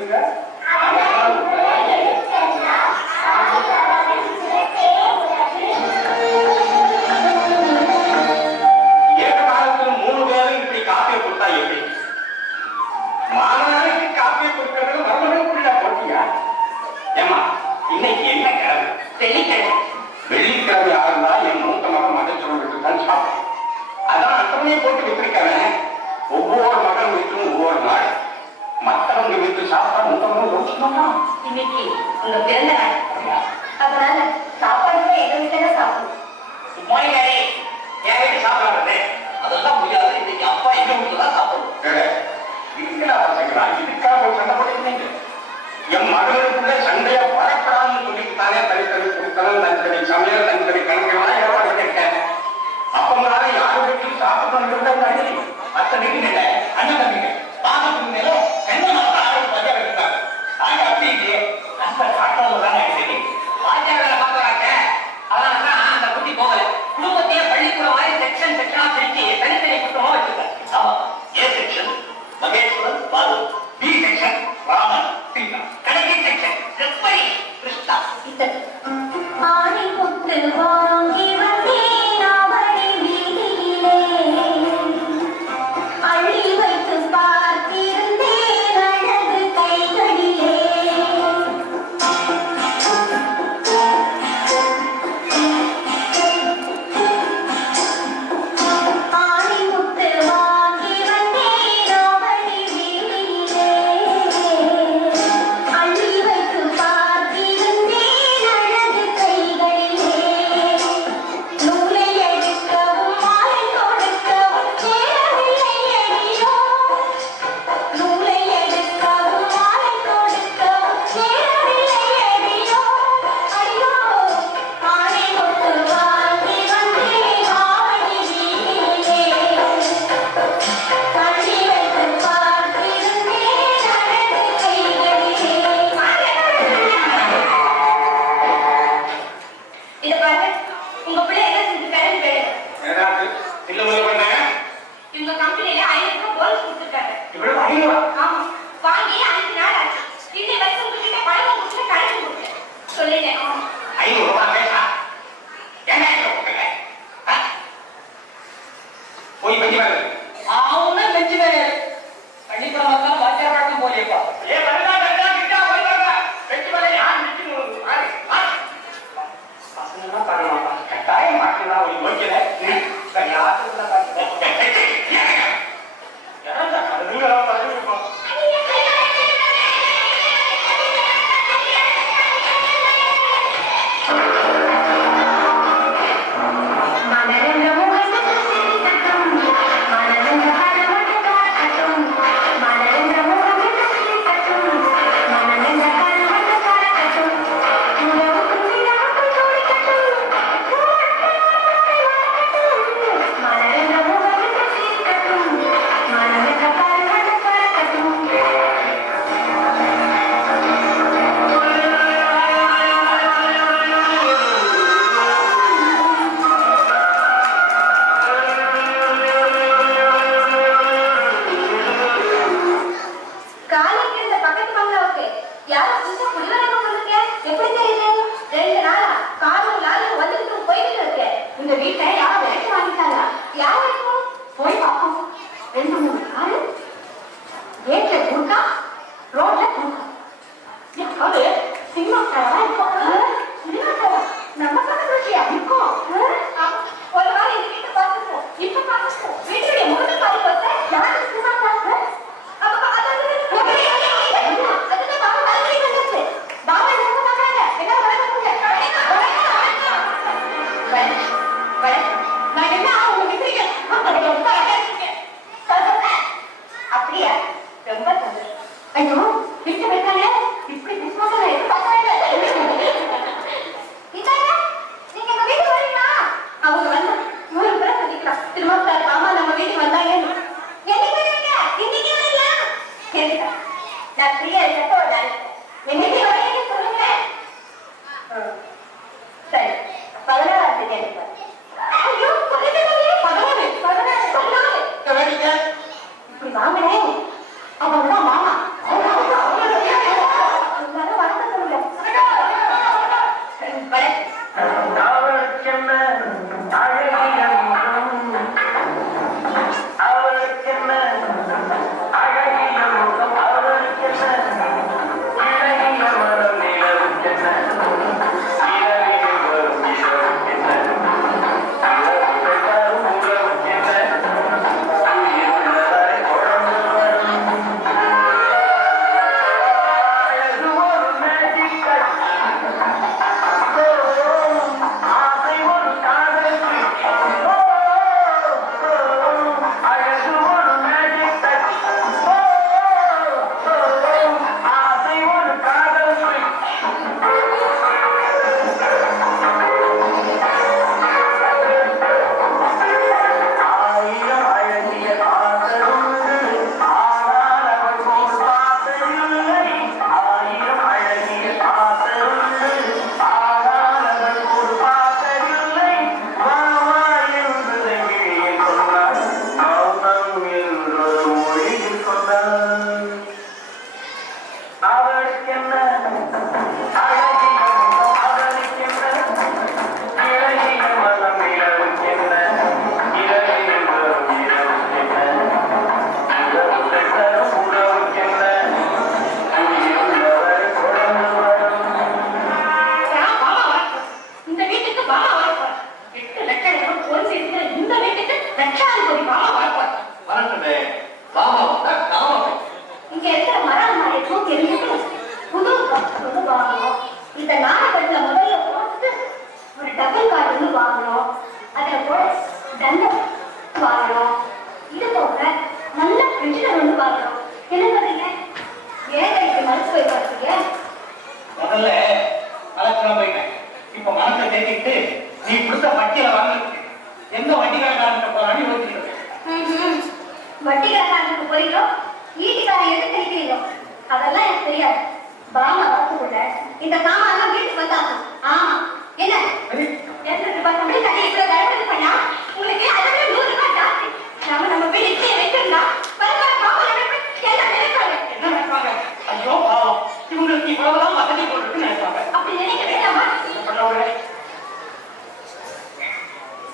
வாங்கினேன். அவன் மாமா எங்க வட்டிக்காரங்க போறான்னு யோசிக்கிறேன். வட்டிக்காரனுக்கு போயிட்டோ வீட்டுக்காரன் எது தெரிவிக்கிறீங்களோ அதெல்லாம் எனக்கு தெரியாது. பாமா வரத்துக்குள்ள இந்த சாமான் வீட்டுக்கு வந்தாகும். ஆமா என்ன 200 ரூபாய் சம்பளம் கட்டி இவ்வளவு தரவு பண்ணா உங்களுக்கு அதை விட 100 ரூபாய் ஜாஸ்தி. நம்ம வீடு இப்படியே வச்சிருந்தா என்ன நினைப்பாங்க? ஐயோ பாவம், இவங்களுக்கு இவ்வளவுதான் வசதி போட்டு நினைப்பாங்க. அப்படி நினைக்க வேண்டாமா?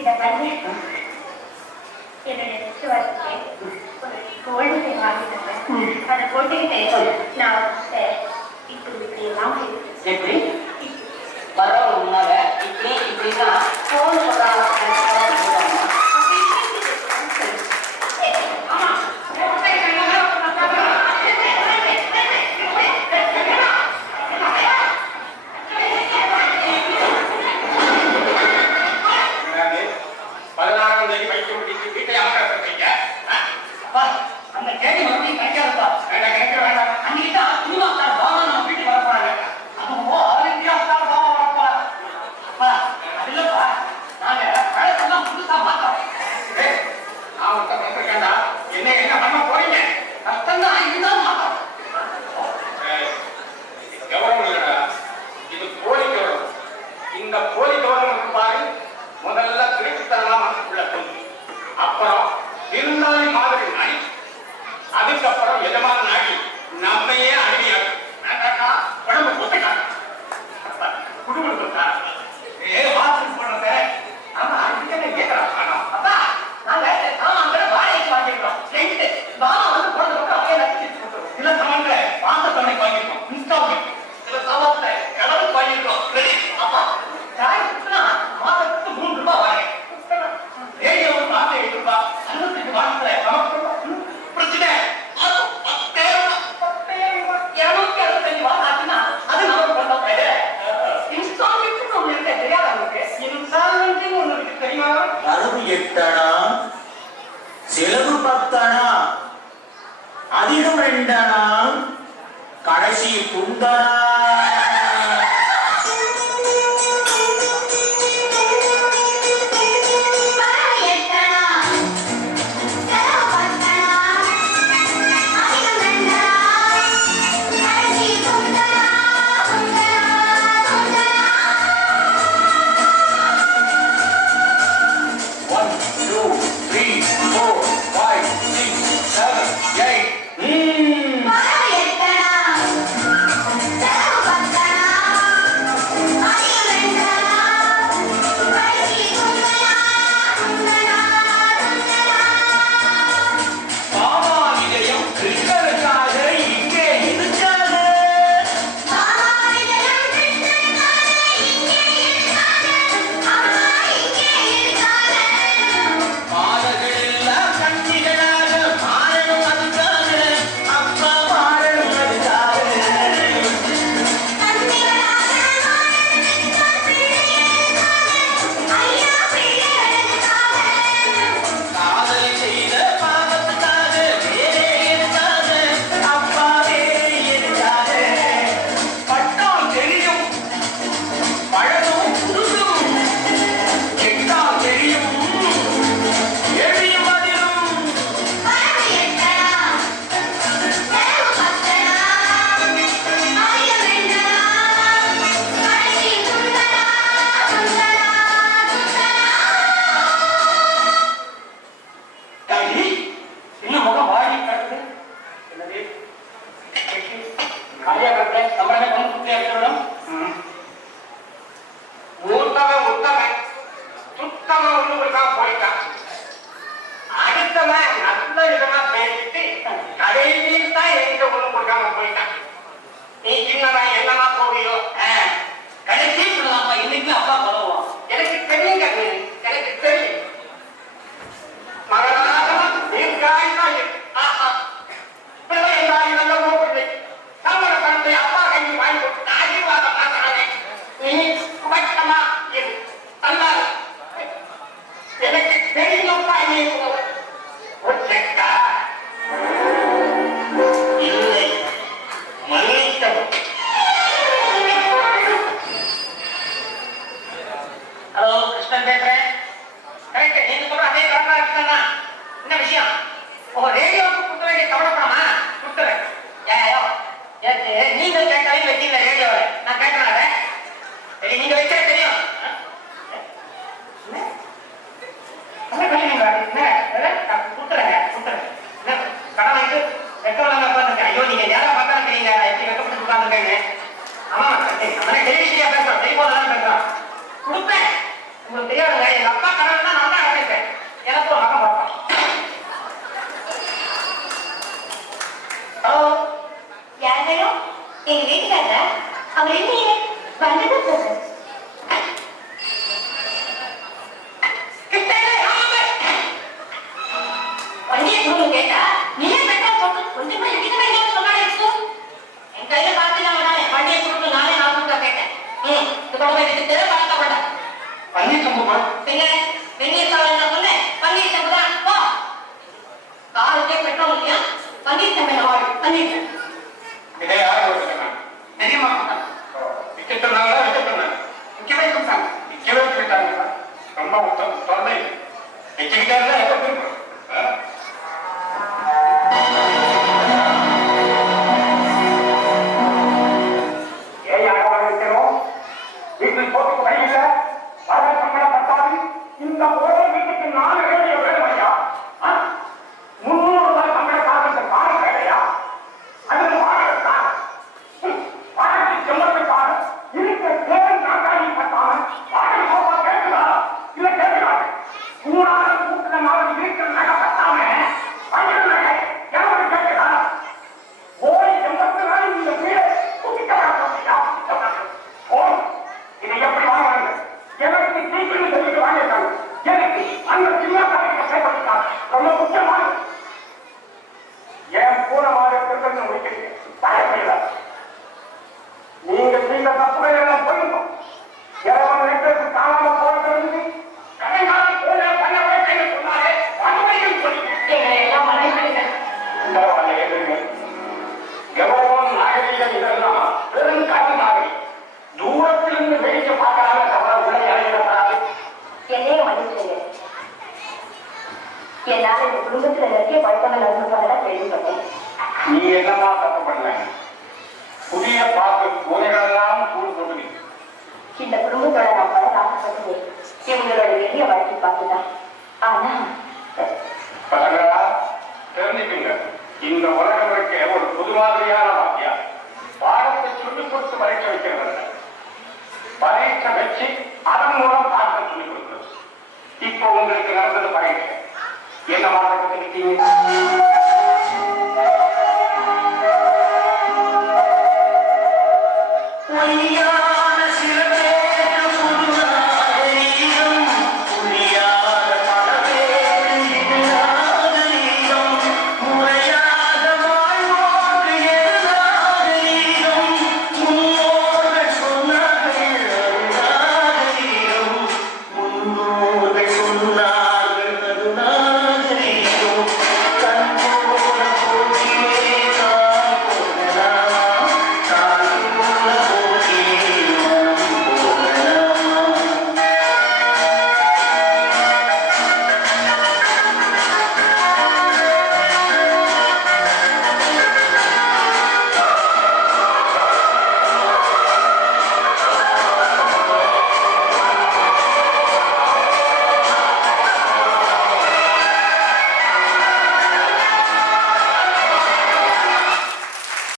இதை பண்ணி என்னுடைய கோல்டு வாங்கிட்டேன். அதை போட்டுக்கிட்டு நான் இப்படி எல்லாம் எப்படி பரவாயில்ல முன்னால இப்படி இப்படிதான் போன் சொல்றாங்க. அதுக்கப்புறம் எஜமான நாடி நம்மையே அடிமையாகும். உடம்பு கொட்டா குடும்பம் வாசல் போடுறத ஆமா அடிக்கடி கேட்கறான். அப்பா நாங்க சாமான்களை வாடகைக்கு வாங்கிக்கிறோம். பாமா வந்து போனதுக்கு அப்படியே நச்சு சில சாமான்களை வாசத்தவணை வாங்கிருக்கோம். இன்ஸ்டால்மெண்ட் சில சாமான்களை கடவுள் வாங்கிருக்கோம். ரெடி அப்பா சாயத்துக்குன்னா மாதத்துக்கு 3 ரூபாய் வாங்க. ரேடியோவுக்கு மாசம் 7 ரூபாய். 65 மாசத்துல நமக்கு பிரச்சனை 265 மாசம் ஆச்சுன்னா அது நமக்கு பண்ண இன்ஸ்டால்மெண்ட் ஒண்ணு இருக்க தெரியாது. அவங்களுக்கு இன்ஸ்டால்மெண்ட் ஒண்ணு இருக்கு தெரியுமா? அளவு 8 அணா, செலவு 10 அணா, அதிகம் 2 அணா, கடைசி குந்தனா. அப்பா கை நீங்களும் கேட்டாலே வச்சீங்க ரேடியோல நான் கேட்கறாரு சரி நீங்க வச்சா தெரியும் கடன் வாங்கிட்டு வெக்கவெல்லாம் உட்காந்துருக்கேன் ஐயோ நீங்க நேரம் பார்த்தா தெரியுங்க எப்படி வெக்கப்பட்டு உட்காந்துருக்கேன்னு ஆமா அவனை தெரிவிக்கையா பேசுறான் தெய்வம் பேசுறான் கொடுப்பேன் உங்களுக்கு தெரியாதுங்க எங்க அப்பா கடன் தான் நான் தான் அடைச்சிருக்கேன் எனக்கு ஒரு மகன் பார்ப்பான் ஹலோ யாரையும் எங்க வீட்டுக்காரர் அவர் இல்லையே வந்தது சொல்றேன் வண்டியை கொடுங்க கேட்டா நீயே பெட்ரோல் போட்டு கொஞ்சமா எங்கிட்ட எங்கேயாவது சொன்னாலே என் கையில பார்த்துதான் வண்டியை கொடுத்து நானே நான் கேட்டேன் இது கொண்டு பார்க்கப்பட்டேன் பன்னீர் சம்புமா பின்ன வெந்நீர் சாலை நான் சொன்னேன் பன்னீர் சம்பு தான் போ காருக்கே பெட்ரோல் இல்லையா பன்னீர் சம்பளம் வாழ பன்னீர் இதே யாரும் கொடுத்துருக்காங்க தெரியுமா விற்க சொன்னாங்களா விற்க சொன்னாங்க விற்க வைக்கும் விற்க வச்சுட்டாங்க ரொம்ப உத்தம் தொல்லை வச்சுக்கிட்டாருன்னா எப்ப திரும்ப ஏன் யாரும் வைக்கிறோம் வீட்டில் போட்டு வழியில வர சம்பளம் பத்தாது இந்த போதை வீட்டுக்கு 4 ரேடியோ வேணும் ஐயா 300 ரூபாய் சம்பளம் காரணத்தை காண வேலையா அது பாடத்தை செம்மத்துக்காக இருக்க தேவன் நாங்காடி பத்தாம பாடல் சோபா கேட்குதா இல்ல கேட்கிறாங்க கூடாத கூட்டமாக இருக்கிற நகை பத்தாம பயிர் நகை எவரு கேட்குதா ஓடி செம்மத்து நாள் இந்த வீடு இதை எப்படி வாங்குறாங்க எனக்கு சீக்கிரம் சொல்லிட்டு வாங்கியிருக்காங்க எனக்கு அந்த சின்ன கடைக்கு பேசிட்டாங்க ரொம்ப முக்கியமானது என் பூனமாக இருக்கிறது முடிக்கிறீங்க தயப்படையில நீங்க தப்புகளை எல்லாம் போயிருந்தோம் இரவன் நெட்டருக்கு காணாம போறது கடைக்காலம் போல பண்ண வைக்க சொன்னாலே பணமையும் சொல்லிட்டேன் பரவாயில்ல எதுங்க எவ்வளவோ நாகரிகம் இதெல்லாம் பெரும் கடன் நாகரிகம் தூரத்திலிருந்து வேடிக்கை பார்க்கறாங்க தவிர உள்ள இறங்கிடப்படாது என்னையும் மன்னிச்சிருங்க என்னால இந்த குடும்பத்துல நிறைய பழக்கங்கள் நடந்துதான் கேள்விப்பட்டேன் நீ என்னமா தப்பு பண்ண புதிய பாக்கு போதைகளெல்லாம் கூடு போட்டு இந்த குடும்பத்தோட நான் பல ஆசைப்பட்டது இவங்களோட வெளிய வாழ்க்கை பார்த்துதான் ஆனா பசங்களா தெரிஞ்சுக்குங்க இந்த உலகம் இருக்க ஒரு பொது மாதிரியான வாக்கியா பாடத்தை சொல்லிக் கொடுத்து பரீட்சை வைக்கிறது பரீட்சை வச்சு அதன் மூலம் பாடத்தை சொல்லிக் கொடுக்கிறது இப்போ உங்களுக்கு நடந்தது பரீட்சை என்ன மாற்றத்தை